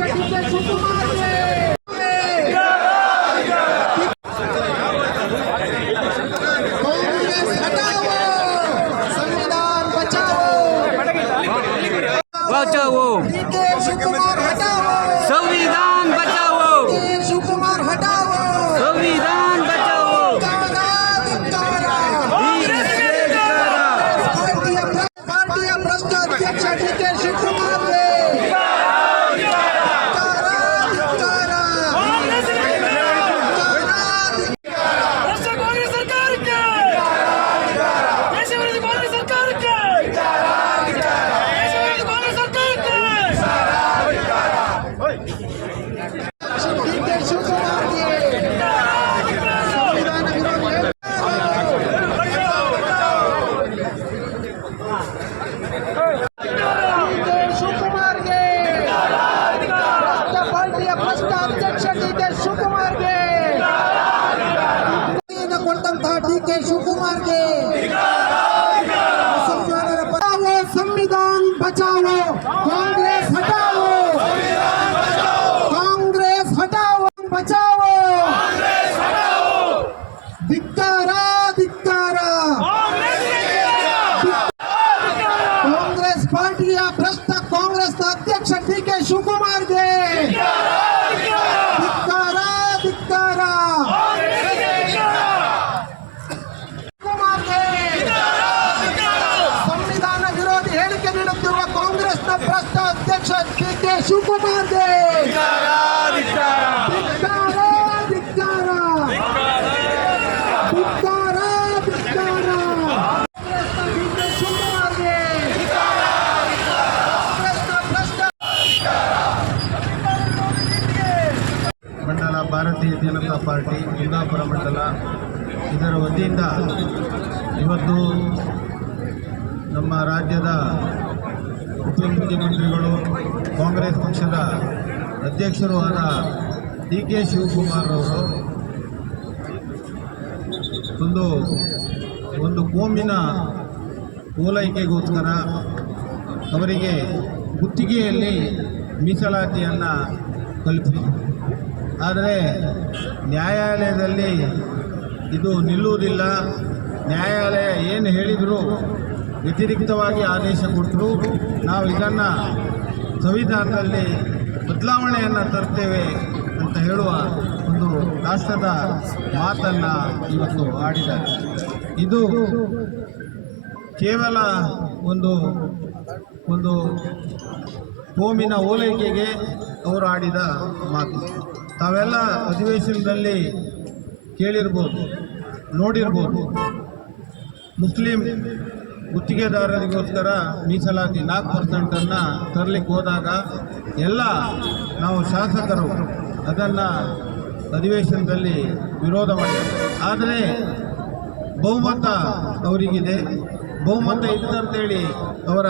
अध्यक्ष डी.के. शिवकुमार बचाओ डी.के. शिवकुमार हटाओ, संविधान बचाओ, डी.के. शिवकुमार हटाओ, संविधान बचाओ, पार्टी भ्रष्ट अध्यक्ष डी.के. शिवकुमार डी.के. शिवकुमार के संविधान बचाओ, कांग्रेस हटाओ, कांग्रेस हटाओ, बचाओ, धिक्कार धिक्कार, कांग्रेस पार्टी भ्रष्ट कांग्रेस अध्यक्ष डी.के. शिवकुमार के धिक्कार धिक्कार, ಸಂವಿಧಾನ ವಿರೋಧಿ ಹೇಳಿಕೆ ನೀಡುತ್ತಿರುವ ಕಾಂಗ್ರೆಸ್ನ ಭ್ರಷ್ಟ ಅಧ್ಯಕ್ಷ ಡಿ.के. ಶಿವಕುಮಾರ್ ಮಂಡಲ ಭಾರತೀಯ ಜನತಾ ಪಾರ್ಟಿ ಕುಂದಾಪುರ ಮಂಡಲ ಇದರ ವತಿಯಿಂದ ಇವತ್ತು ನಮ್ಮ ರಾಜ್ಯದ ಉಪಮುಖ್ಯಮಂತ್ರಿಗಳು ಕಾಂಗ್ರೆಸ್ ಪಕ್ಷದ ಅಧ್ಯಕ್ಷರೂ ಆದ ಡಿ.ಕೆ. ಶಿವಕುಮಾರ್ ಅವರು ಒಂದು ಕೋಮಿನ ಓಲೈಕೆಗೋಸ್ಕರ ಅವರಿಗೆ ಗುತ್ತಿಗೆಯಲ್ಲಿ ಮೀಸಲಾತಿಯನ್ನು ಕಲ್ಪಿಸಿದರು. ಆದರೆ ನ್ಯಾಯಾಲಯದಲ್ಲಿ ಇದು ನಿಲ್ಲುವುದಿಲ್ಲ, ನ್ಯಾಯಾಲಯ ಏನು ಹೇಳಿದರೂ ವ್ಯತಿರಿಕ್ತವಾಗಿ ಆದೇಶ ಕೊಟ್ಟರು, ನಾವು ಇದನ್ನು ಸಂವಿಧಾನದಲ್ಲಿ ಬದಲಾವಣೆಯನ್ನು ತರ್ತೇವೆ ಅಂತ ಹೇಳುವ ಒಂದು ರಾಷ್ಟ್ರದ ಮಾತನ್ನು ಇವತ್ತು ಆಡಿದ್ದಾರೆ. ಇದು ಕೇವಲ ಒಂದು ಕೋಮಿನ ಓಲೈಕೆಗೆ ಅವರು ಆಡಿದ ಮಾತು. ತಾವೆಲ್ಲ ಅಧಿವೇಶನದಲ್ಲಿ ಕೇಳಿರ್ಬೋದು, ನೋಡಿರ್ಬೋದು. ಮುಸ್ಲಿಂ ಗುತ್ತಿಗೆದಾರರಿಗೋಸ್ಕರ ಮೀಸಲಾತಿ 4% ತರಲಿಕ್ಕೆ ಹೋದಾಗ ಎಲ್ಲ ನಾವು ಶಾಸಕರು ಅದನ್ನು ಅಧಿವೇಶನದಲ್ಲಿ ವಿರೋಧ ಮಾಡಿದ್ದಾರೆ. ಆದರೆ ಬಹುಮತ ಅವರಿಗಿದೆ. ಬಹುಮತ ಇದ್ದಂತೇಳಿ ಅವರ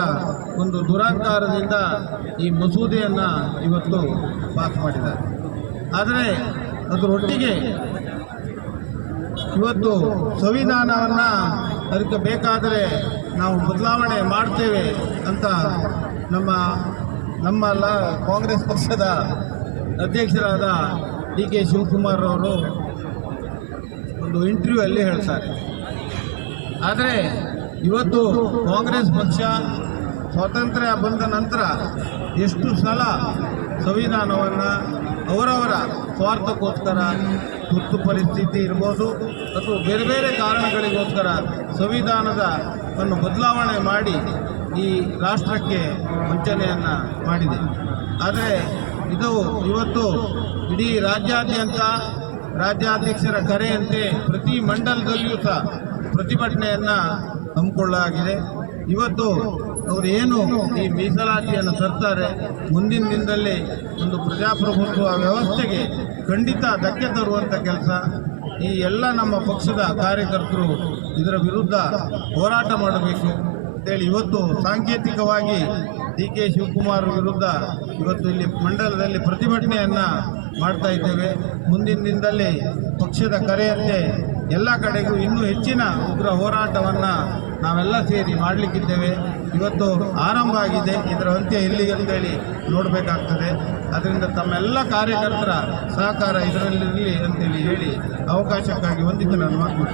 ಒಂದು ದುರಾಂಕಾರದಿಂದ ಈ ಮಸೂದೆಯನ್ನು ಇವತ್ತು ಪಾಸ್ ಮಾಡಿದ್ದಾರೆ. ಆದರೆ ಅದರೊಟ್ಟಿಗೆ ಇವತ್ತು ಸಂವಿಧಾನವನ್ನು ಅದಕ್ಕೆ ಬೇಕಾದರೆ ನಾವು ಬದಲಾವಣೆ ಮಾಡ್ತೇವೆ ಅಂತ ನಮ್ಮಲ್ಲ ಕಾಂಗ್ರೆಸ್ ಪಕ್ಷದ ಅಧ್ಯಕ್ಷರಾದ ಡಿ.ಕೆ. ಶಿವಕುಮಾರ್ ಅವರು ಒಂದು ಇಂಟರ್ವ್ಯೂ ಅಲ್ಲಿ ಹೇಳ್ತಾರೆ. ಆದರೆ ಇವತ್ತು ಕಾಂಗ್ರೆಸ್ ಪಕ್ಷ ಸ್ವಾತಂತ್ರ್ಯ ಬಂದ ನಂತರ ಎಷ್ಟು ಸಲ ಸಂವಿಧಾನವನ್ನು ಅವರವರ ಸ್ವಾರ್ಥಕ್ಕೋಸ್ಕರ, ತುರ್ತು ಪರಿಸ್ಥಿತಿ ಇರ್ಬೋದು ಅಥವಾ ಬೇರೆ ಬೇರೆ ಕಾರಣಗಳಿಗೋಸ್ಕರ ಸಂವಿಧಾನವನ್ನು ಬದಲಾವಣೆ ಮಾಡಿ ಈ ರಾಷ್ಟ್ರಕ್ಕೆ ವಂಚನೆಯನ್ನು ಮಾಡಿದೆ. ಆದರೆ ಇದು ಇವತ್ತು ಇಡೀ ರಾಜ್ಯಾದ್ಯಂತ ರಾಜ್ಯಾಧ್ಯಕ್ಷರ ಕರೆಯಂತೆ ಪ್ರತಿ ಮಂಡಲದಲ್ಲಿಯೂ ಸಹ ಪ್ರತಿಭಟನೆಯನ್ನು ಹಮ್ಮಿಕೊಳ್ಳಲಾಗಿದೆ. ಇವತ್ತು ಅವರು ಏನು ಈ ಮೀಸಲಾತಿಯನ್ನು ತರ್ತಾರೆ, ಮುಂದಿನ ದಿನದಲ್ಲಿ ಒಂದು ಪ್ರಜಾಪ್ರಭುತ್ವ ವ್ಯವಸ್ಥೆಗೆ ಖಂಡಿತ ಧಕ್ಕೆ ತರುವಂಥ ಕೆಲಸ. ಈ ಎಲ್ಲ ನಮ್ಮ ಪಕ್ಷದ ಕಾರ್ಯಕರ್ತರು ಇದರ ವಿರುದ್ಧ ಹೋರಾಟ ಮಾಡಬೇಕು ಅಂತೇಳಿ ಇವತ್ತು ಸಾಂಕೇತಿಕವಾಗಿ ಡಿ.ಕೆ. ಶಿವಕುಮಾರ್ ವಿರುದ್ಧ ಇವತ್ತು ಇಲ್ಲಿ ಮಂಡಲದಲ್ಲಿ ಪ್ರತಿಭಟನೆಯನ್ನು ಮಾಡ್ತಾ ಇದ್ದೇವೆ. ಮುಂದಿನ ದಿನದಲ್ಲಿ ಪಕ್ಷದ ಕರೆಯಂತೆ ಎಲ್ಲ ಕಡೆಗೂ ಇನ್ನೂ ಹೆಚ್ಚಿನ ಉಗ್ರ ಹೋರಾಟವನ್ನು ನಾವೆಲ್ಲ ಸೇರಿ ಮಾಡಲಿಕ್ಕಿದ್ದೇವೆ. ಇವತ್ತು ಆರಂಭ ಆಗಿದೆ, ಇದರ ಅಂತ್ಯ ಎಲ್ಲಿಗೆ ಅಂತೇಳಿ ನೋಡಬೇಕಾಗ್ತದೆ. ಅದರಿಂದ ತಮ್ಮೆಲ್ಲ ಕಾರ್ಯಕರ್ತರ ಸಹಕಾರ ಇದರಲ್ಲಿರಲಿ ಅಂತೇಳಿ ಹೇಳಿ ಅವಕಾಶಕ್ಕಾಗಿ ಹೊಂದಿದ್ದು ನಾನು ಮಾತು